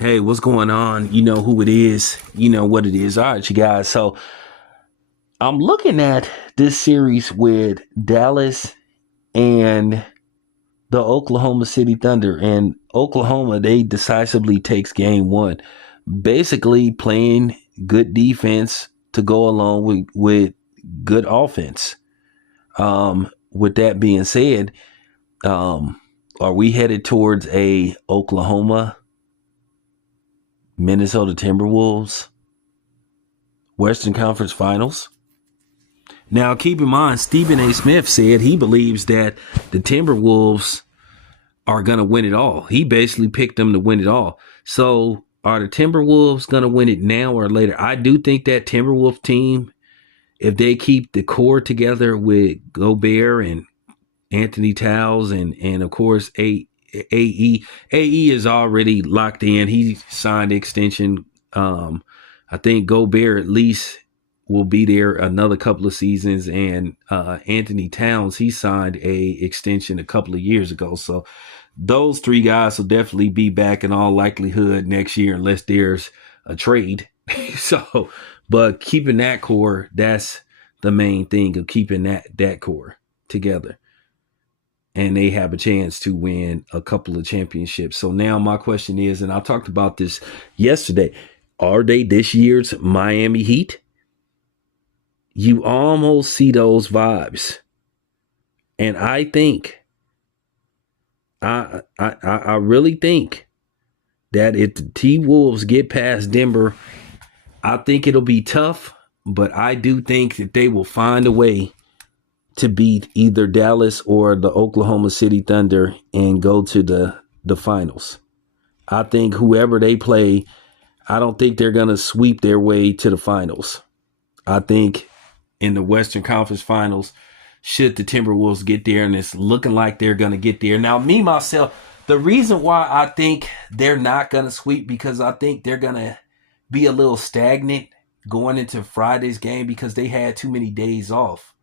Hey, what's going on? You know who it is. You know what it is. All right, you guys. So I'm looking at this series with Dallas and the Oklahoma City Thunder. And Oklahoma, they decisively takes game one, basically playing good defense to go along with good offense. With that being said, um, are we headed towards a Oklahoma Minnesota Timberwolves Western Conference Finals? Now, keep in mind, Stephen A. Smith said he believes that the Timberwolves are going to win it all. He basically picked them to win it all. So, are the Timberwolves going to win it now or later? I do think that Timberwolves team, if they keep the core together with Gobert and Anthony Towns and of course AE is already locked in. He signed extension. I think Gobert at least will be there another couple of seasons, and Anthony Towns, he signed a extension a couple of years ago. So those three guys will definitely be back in all likelihood next year unless there's a trade. So, but keeping that core, that's the main thing of keeping that core together. And they have a chance to win a couple of championships. So now my question is, and I talked about this yesterday, are they this year's Miami Heat? You almost see those vibes. And I think, I really think that if the T-Wolves get past Denver, I think it'll be tough, but I do think that they will find a way to beat either Dallas or the Oklahoma City Thunder and go to the finals. I think whoever they play, I don't think they're going to sweep their way to the finals. I think in the Western Conference Finals, should the Timberwolves get there, and it's looking like they're going to get there. Now, myself, the reason why I think they're not going to sweep, because I think they're going to be a little stagnant going into Friday's game because they had too many days off.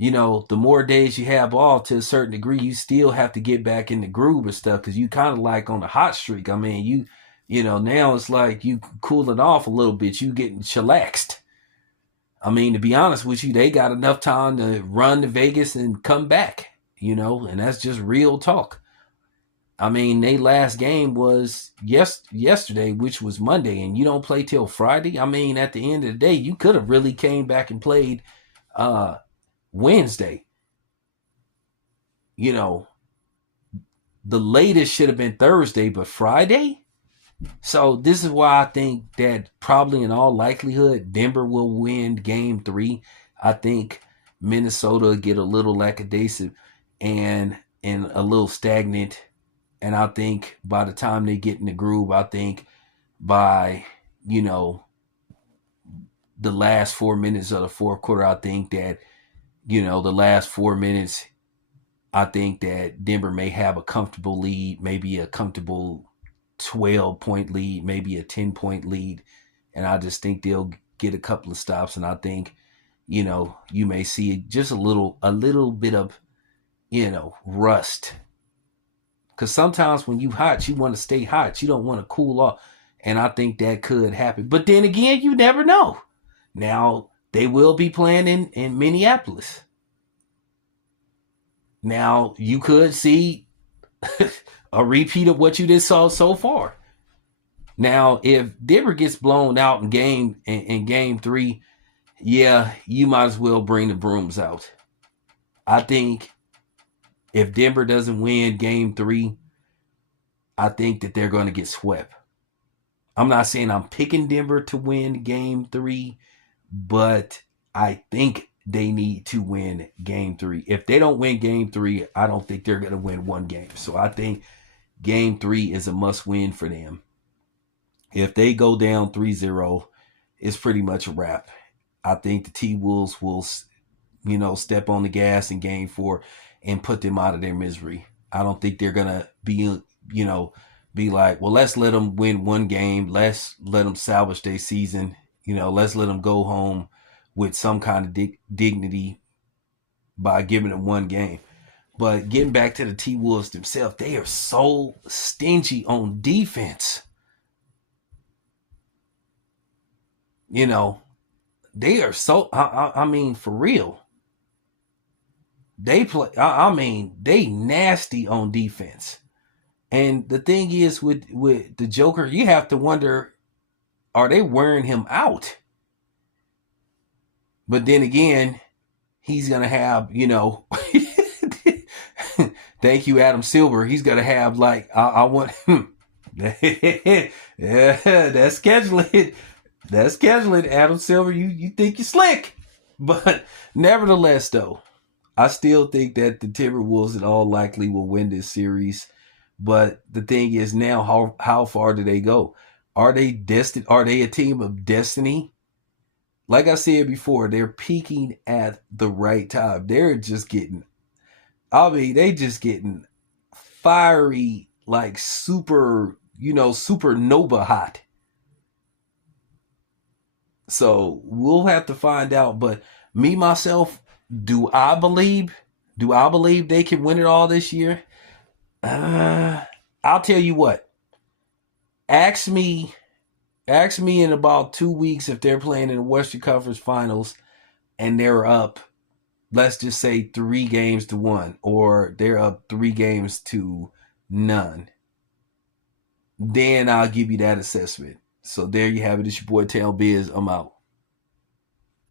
You know, the more days you have off, to a certain degree, you still have to get back in the groove and stuff because you kind of like on a hot streak. I mean, you know, now it's like you cooling off a little bit. You getting chillaxed. I mean, to be honest with you, they got enough time to run to Vegas and come back, you know, and that's just real talk. I mean, their last game was yesterday, which was Monday, and you don't play till Friday. I mean, at the end of the day, you could have really came back and played Wednesday. You know, the latest should have been Thursday, but Friday? So this is why I think that probably in all likelihood, Denver will win game 3. I think Minnesota get a little lackadaisical and a little stagnant. And I think by the time they get in the groove, I think by, you know, the last 4 minutes of the fourth quarter, I think that, you know, the last 4 minutes, I think that Denver may have a comfortable lead, maybe a comfortable 12-point lead, maybe a 10-point lead. And I just think they'll get a couple of stops. And I think, you know, you may see just a little bit of, you know, rust. Because sometimes when you hot, you want to stay hot. You don't want to cool off. And I think that could happen. But then again, you never know. Now, they will be playing in Minneapolis. Now, you could see a repeat of what you just saw so far. Now, if Denver gets blown out in game 3, yeah, you might as well bring the brooms out. I think if Denver doesn't win game 3, I think that they're going to get swept. I'm not saying I'm picking Denver to win game 3, but I think they need to win game 3. If they don't win game 3, I don't think they're going to win one game. So I think game 3 is a must win for them. If they go down 3-0, it's pretty much a wrap. I think the T-Wolves will, you know, step on the gas in game 4 and put them out of their misery. I don't think they're going to be, you know, be like, well, let's let them win one game. Let's let them salvage their season. You know, let's let them go home with some kind of dignity by giving them one game. But getting back to the T-Wolves themselves, they are so stingy on defense. You know, they are so. I mean, for real, they play. I mean, they nasty on defense. And the thing is, with the Joker, you have to wonder, are they wearing him out? But then again, he's gonna have, thank you, Adam Silver. He's gonna have like I want. Yeah, that's scheduling. That's scheduling, Adam Silver. You think you're slick, but nevertheless, though, I still think that the Timberwolves in all likely will win this series. But the thing is now, how far do they go? Are they destined? Are they a team of destiny? Like I said before, they're peaking at the right time. They're just getting, I mean, they just getting fiery, like super, supernova hot. So we'll have to find out. But me myself, do I believe? Do I believe they can win it all this year? I'll tell you what. Ask me, ask me in about 2 weeks if they're playing in the Western Conference Finals and they're up. Let's just say 3-1, or they're up 3-0. Then I'll give you that assessment. So there you have it. It's your boy Tail Biz. I'm out.